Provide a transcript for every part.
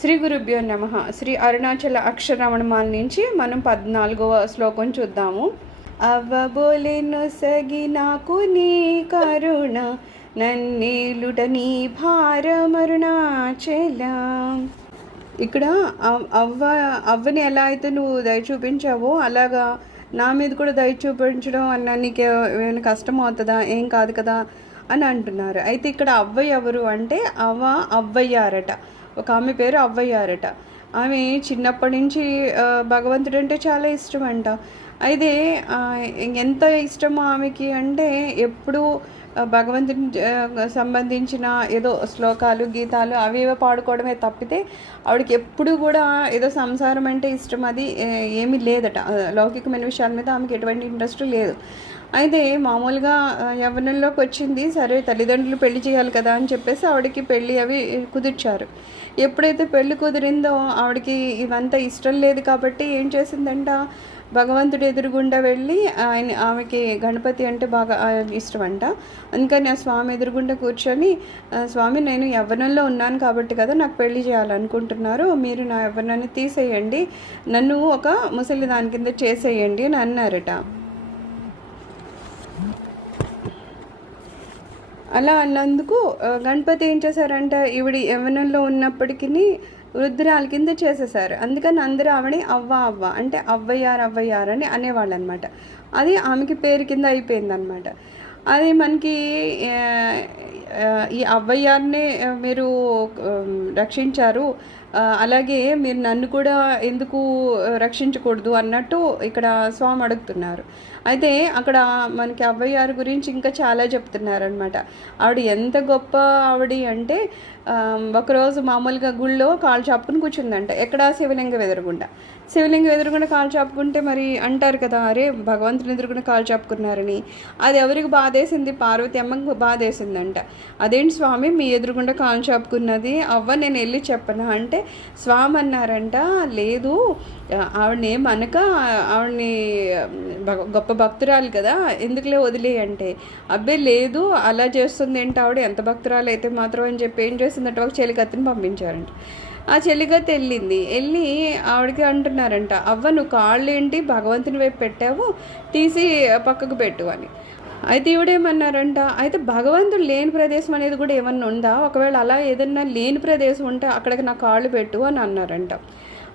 శ్రీ గురుభ్యో నమ. శ్రీ అరుణాచల అక్షరమణమాల నుంచి మనం పద్నాలుగవ శ్లోకం చూద్దాము. అవ్వబోలెను సగి నాకు నీ కరుణ నన్నేలుట నీ భారమరుణాచల. ఇక్కడ అవ్- అవ్వ అవ్వని ఎలా అయితే నువ్వు దయ చూపించావో అలాగా నా మీద కూడా దయ చూపించడం అన్న నీకు ఏమైనా కష్టం అవుతుందా? ఏం కాదు కదా అని అంటున్నారు. అయితే ఇక్కడ అవ్వ ఎవరు అంటే అవ్వ అవ్వయ్యారట. ఒక ఆమె పేరు అవ్వయ్యారట. ఆమె చిన్నప్పటి నుంచి భగవంతుడు అంటే చాలా ఇష్టం అంట అయితే ఎంత ఇష్టమో ఆమెకి అంటే ఎప్పుడు భగవంతుని సంబంధించిన ఏదో శ్లోకాలు గీతాలు అవి ఇవి పాడుకోవడమే తప్పితే ఆవిడకి ఎప్పుడు కూడా ఏదో సంసారం అంటే ఇష్టం అది ఏమీ లేదట. లౌకికమైన విషయాల మీద ఆమెకి ఎటువంటి ఇంట్రెస్ట్ లేదు. అయితే మామూలుగా ఆ, యవ్వనంలోకి వచ్చింది సరే తల్లిదండ్రులు పెళ్ళి చేయాలి కదా అని చెప్పేసి ఆవిడకి పెళ్ళి అవి కుదిర్చారు. ఎప్పుడైతే పెళ్ళి కుదిరిందో ఆవిడకి ఇవంతా ఇష్టం లేదు కాబట్టి ఏం చేసిందంట? భగవంతుడు ఎదురుగుండా వెళ్ళి ఆయన ఆమెకి గణపతి అంటే బాగా ఇష్టం అంట అందుకని ఆ స్వామి ఎదురుగుండా కూర్చొని స్వామి నేను యవ్వనంలో ఉన్నాను కాబట్టి కదా నాకు పెళ్ళి చేయాలనుకుంటున్నారు. మీరు నా యవ్వనాన్ని తీసేయండి. నన్ను ఒక ముసలి దాని కింద చేసేయండి అని అన్నారట. అలా అన్నందుకు గణపతి ఏం చేశారంటే ఈవిడ యవనంలో ఉన్నప్పటికీ వృద్ధురాల కింద చేసేసారు అందుకని అందరూ ఆవిడ అవ్వ అవ్వ అంటే అవ్వయ్యారు అవ్వయ్యారు అని అనేవాళ్ళు అనమాట అది ఆమెకి పేరు కింద అయిపోయిందనమాట. అది మనకి ఈ అవ్వయ్యారిని మీరు రక్షించారు అలాగే మీరు నన్ను కూడా ఎందుకు రక్షించకూడదు అన్నట్టు ఇక్కడ స్వామి అడుగుతున్నారు. అయితే అక్కడ మనకి అవ్వయ్యారు గురించి ఇంకా చాలా చెప్తున్నారనమాట ఆవిడ ఎంత గొప్ప ఆవిడ అంటే ఒకరోజు మామూలుగా గుళ్ళో కాలు చాపుకుని కూర్చుందంట. ఎక్కడ శివలింగం ఎదురుగుండా శివలింగం ఎదురుగుండా కాలు చాపుకుంటే మరి అంటారు కదా అరే భగవంతుని ఎదురుకుండా కాలు చాపుకున్నారని. అది ఎవరికి బాధేసింది? పార్వతి అమ్మకు బాధేసిందంట. అదేంటి స్వామి మీ ఎదురుగుండా కాలు చాపుకున్నది? అవ్వ నేను వెళ్ళి చెప్పనా? అంటే స్వామి అన్నారంట లేదు ఆవిడని మనక ఆవిడని గొప్ప భక్తురాలు కదా ఎందుకులే వదిలే అంటే. అబ్బే లేదు అలా చేస్తుంది ఏంటి ఆవిడ? ఎంత భక్తురాలు అయితే మాత్రం అని చెప్పి ఏం చేసిందంటే ఒక చెలికత్తిని పంపించారంట. ఆ చెలికత్తి వెళ్ళింది వెళ్ళి ఆవిడకి అంటున్నారంట అవ్వ నువ్వు కాళ్ళు ఏంటి భగవంతుని వైపు పెట్టావు? తీసి పక్కకు పెట్టు అని. అయితే ఈవిడేమన్నారంట అయితే భగవంతుడు లేని ప్రదేశం అనేది కూడా ఏమన్నా ఉందా? ఒకవేళ అలా ఏదన్నా లేని ప్రదేశం ఉంటే అక్కడికి నా కాళ్ళు పెట్టు అని అన్నారంట.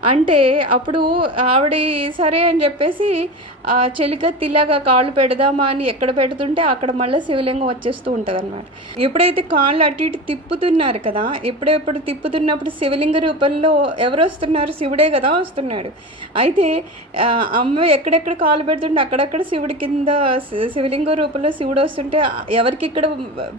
అంటే అప్పుడు ఆవిడ సరే అని చెప్పేసి చెలికత్తిలాగా కాళ్ళు పెడదామా అని ఎక్కడ పెడుతుంటే అక్కడ మళ్ళీ శివలింగం వచ్చేస్తూ ఉంటుంది అనమాట ఎప్పుడైతే కాళ్ళు అటు ఇటు తిప్పుతున్నారు కదా ఎప్పుడెప్పుడు తిప్పుతున్నప్పుడు శివలింగ రూపంలో ఎవరు వస్తున్నారు? శివుడే కదా వస్తున్నాడు. అయితే అమ్మ ఎక్కడెక్కడ కాలు పెడుతుంటే అక్కడక్కడ శివుడి కింద శివలింగ రూపంలో శివుడు వస్తుంటే ఎవరికి ఇక్కడ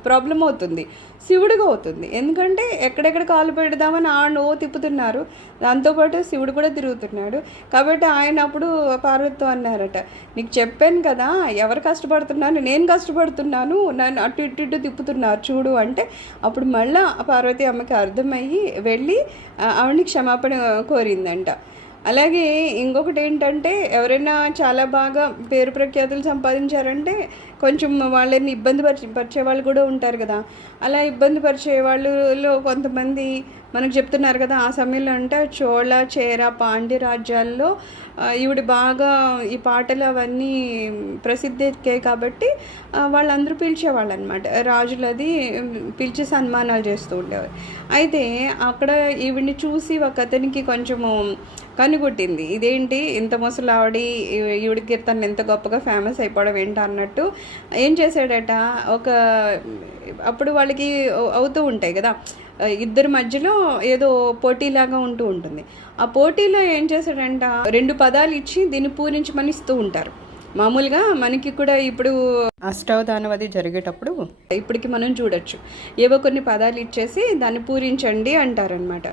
ప్రాబ్లం అవుతుంది? శివుడిగా అవుతుంది. ఎందుకంటే ఎక్కడెక్కడ కాలు పెడదామని ఆ నో తిప్పుతున్నారు. దాంతోపాటు శివుడు కూడా తిరుగుతున్నాడు. కాబట్టి ఆయన అప్పుడు పార్వతితో అన్నారట నీకు చెప్పాను కదా ఎవరు కష్టపడుతున్నాను నేను కష్టపడుతున్నాను. నన్ను అటు ఇటు ఇటు తిప్పుతున్నారు చూడు అంటే అప్పుడు మళ్ళీ పార్వతి అమ్మకి అర్థమయ్యి వెళ్ళి ఆవిడని క్షమాపణ కోరిందంట. అలాగే ఇంకొకటి ఏంటంటే ఎవరైనా చాలా బాగా పేరు ప్రఖ్యాతులు సంపాదించారంటే కొంచెం వాళ్ళని ఇబ్బంది పరిచే పరిచే వాళ్ళు కూడా ఉంటారు కదా. అలా ఇబ్బంది పరిచే వాళ్ళలో కొంతమంది మనకు చెప్తున్నారు కదా ఆ సమయంలో అంటే చోళ చేర పాండ్య రాజ్యాల్లో ఈవిడ బాగా ఈ పాటలు అవన్నీ ప్రసిద్ధి ఎక్కాయి కాబట్టి వాళ్ళందరూ పిలిచేవాళ్ళు అనమాట రాజులు అది పిలిచి సన్మానాలు చేస్తూ ఉండేవారు. అయితే అక్కడ ఈవిడిని చూసి ఒక అతనికి కొంచెము కనుగొట్టింది. ఇదేంటి ఇంత ముసలావిడి ఈవిడ కీర్తన ఎంత గొప్పగా ఫేమస్ అయిపోవడం ఏంటి అన్నట్టు ఏం చేశాడట? ఒక అప్పుడు వాళ్ళకి అవుతూ ఉంటాయి కదా. ఇద్దరి మధ్యలో ఏదో పోటీలాగా ఉంటూ ఉంటుంది. ఆ పోటీలో ఏం చేశాడంట? రెండు పదాలు ఇచ్చి దీన్ని పూరించమని ఇస్తూ ఉంటారు. మామూలుగా మనకి కూడా ఇప్పుడు అష్టావధానం అది జరిగేటప్పుడు ఇప్పటికి మనం చూడొచ్చు. ఏవో కొన్ని పదాలు ఇచ్చేసి దాన్ని పూరించండి అంటారనమాట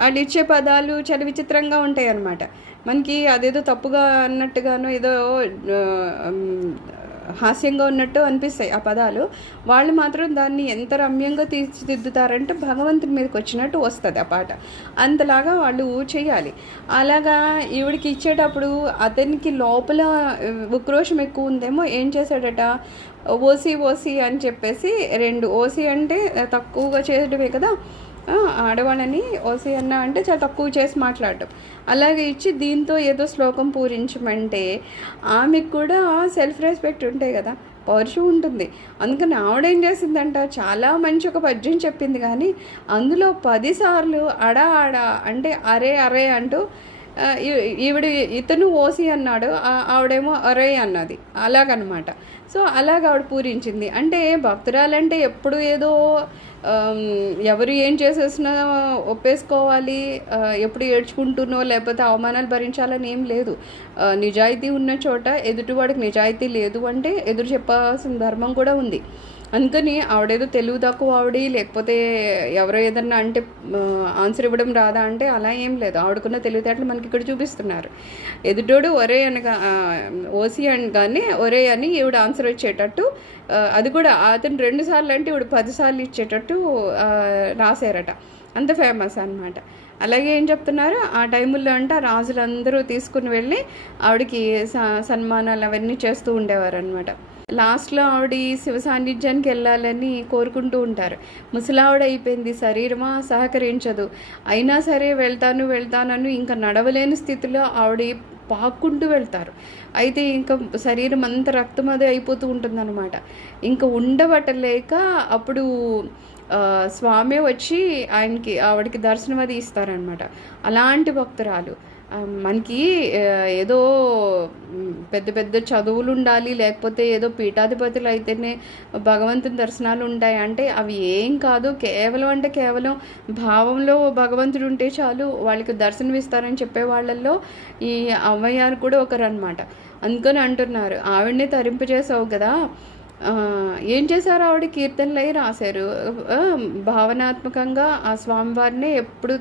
వాళ్ళు ఇచ్చే పదాలు చాలా విచిత్రంగా ఉంటాయి అన్నమాట మనకి అదేదో తప్పుగా అన్నట్టుగాను ఏదో హాస్యంగా ఉన్నట్టు అనిపిస్తాయి ఆ పదాలు. వాళ్ళు మాత్రం దాన్ని ఎంత రమ్యంగా తీర్చిదిద్దుతారంటే భగవంతుని మీదకి వచ్చినట్టు వస్తుంది ఆ పాట. అంతలాగా వాళ్ళు చేయాలి. అలాగా ఈవిడికి ఇచ్చేటప్పుడు అతనికి లోపల ఉక్రోషం ఎక్కువ ఉందేమో ఏం చేశాడట? ఓసీ ఓసి అని చెప్పేసి రెండు ఓసీ అంటే తక్కువగా చేయడమే కదా? ఆడవాళ్ళని ఓసి అన్న అంటే చాలా తక్కువ చేసి మాట్లాడటం. అలాగే ఇచ్చి దీంతో ఏదో శ్లోకం పూరించమంటే ఆమెకు కూడా సెల్ఫ్ రెస్పెక్ట్ ఉంటాయి కదా పౌరుషం ఉంటుంది. అందుకని ఆవిడేం చేసిందంట చాలా మంచి ఒక పద్యం చెప్పింది కానీ అందులో పదిసార్లు అడా అడా అంటే అరే అరే అంటూ ఈవిడ ఇతను ఓసి అన్నాడు ఆవిడేమో అరే అన్నది. అలాగనమాట. సో అలాగ ఆవిడ పూరించింది. అంటే భక్తురాలంటే ఎప్పుడు ఏదో ఎవరు ఏం చేసేసినా ఒప్పేసుకోవాలి ఎప్పుడు ఏడ్చుకుంటున్నో లేకపోతే అవమానాలు భరించాలని ఏం లేదు. నిజాయితీ ఉన్న చోట ఎదుటివాడికి నిజాయితీ లేదు అంటే ఎదురు చెప్పాల్సిన ధర్మం కూడా ఉంది. అందుకని ఆవిడేదో తెలుగు తక్కువ ఆవిడ లేకపోతే ఎవరో ఏదన్నా అంటే ఆన్సర్ ఇవ్వడం రాదా అంటే అలా ఏం లేదు. ఆవిడకున్న తెలివితేటలు మనకి ఇక్కడ చూపిస్తున్నారు. ఎదుటోడు ఒరే అనగా ఆ, ఓసి అనగానే ఒరే అని ఈవిడ ఆన్సర్ వచ్చేటట్టు అది కూడా అతను రెండు సార్లు అంటే ఈవిడ పదిసార్లు ఇచ్చేటట్టు రాశారట. అంత ఫేమస్ అనమాట అలాగే ఏం చెప్తున్నారు? ఆ టైముల్లో అంటే రాజులందరూ తీసుకుని వెళ్ళి ఆవిడకి స- సన్మానాలు అవన్నీ చేస్తూ ఉండేవారు అనమాట లాస్ట్లో ఆవిడ శివ సాన్నిధ్యానికి వెళ్ళాలని కోరుకుంటూ ఉంటారు. ముసలావిడ అయిపోయింది. శరీరమా? సహకరించదు. అయినా సరే వెళ్తాను వెళ్తానని ఇంకా నడవలేని స్థితిలో ఆవిడ పాక్కుంటూ వెళ్తారు. అయితే ఇంకా శరీరం అంత రక్తం అదే అయిపోతూ ఉంటుందన్నమాట. ఇంకా ఉండబట్టలేక అప్పుడు స్వామి వచ్చి ఆయనకి ఆవిడకి దర్శనం అది ఇస్తారనమాట అలాంటి భక్తురాలు. మనకి ఏదో పెద్ద పెద్ద చదువులు ఉండాలి లేకపోతే ఏదో పీఠాధిపతులు అయితేనే భగవంతుని దర్శనాలు ఉంటాయి అంటే అవి ఏం కాదు కేవలం అంటే కేవలం భావంలో భగవంతుడు ఉంటే చాలు వాళ్ళకి దర్శనం ఇస్తారని చెప్పే వాళ్ళల్లో ఈ అవ్వయ్యారు కూడా ఒకరన్నమాట. అందుకని అంటున్నారు ఆవిడనే తరింపజేసావు కదా. ఏం చేశారు ఆవిడ? కీర్తనలు అయి రాశారు భావనాత్మకంగా ఆ స్వామివారిని ఎప్పుడు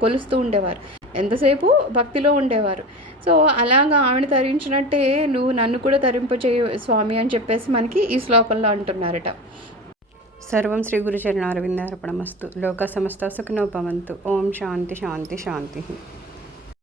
కొలుస్తూ ఉండేవారు. ఎంతసేపు భక్తిలో ఉండేవారు. సో అలాగా ఆవిడ తరించినట్టే నువ్వు నన్ను కూడా తరింపచేయు స్వామి అని చెప్పేసి మనకి ఈ శ్లోకంలో అంటున్నారట. సర్వం శ్రీ గురుచరణ అరవిందార్పణమస్తు లోక సమస్త సుఖినో ఓం శాంతి శాంతి శాంతి.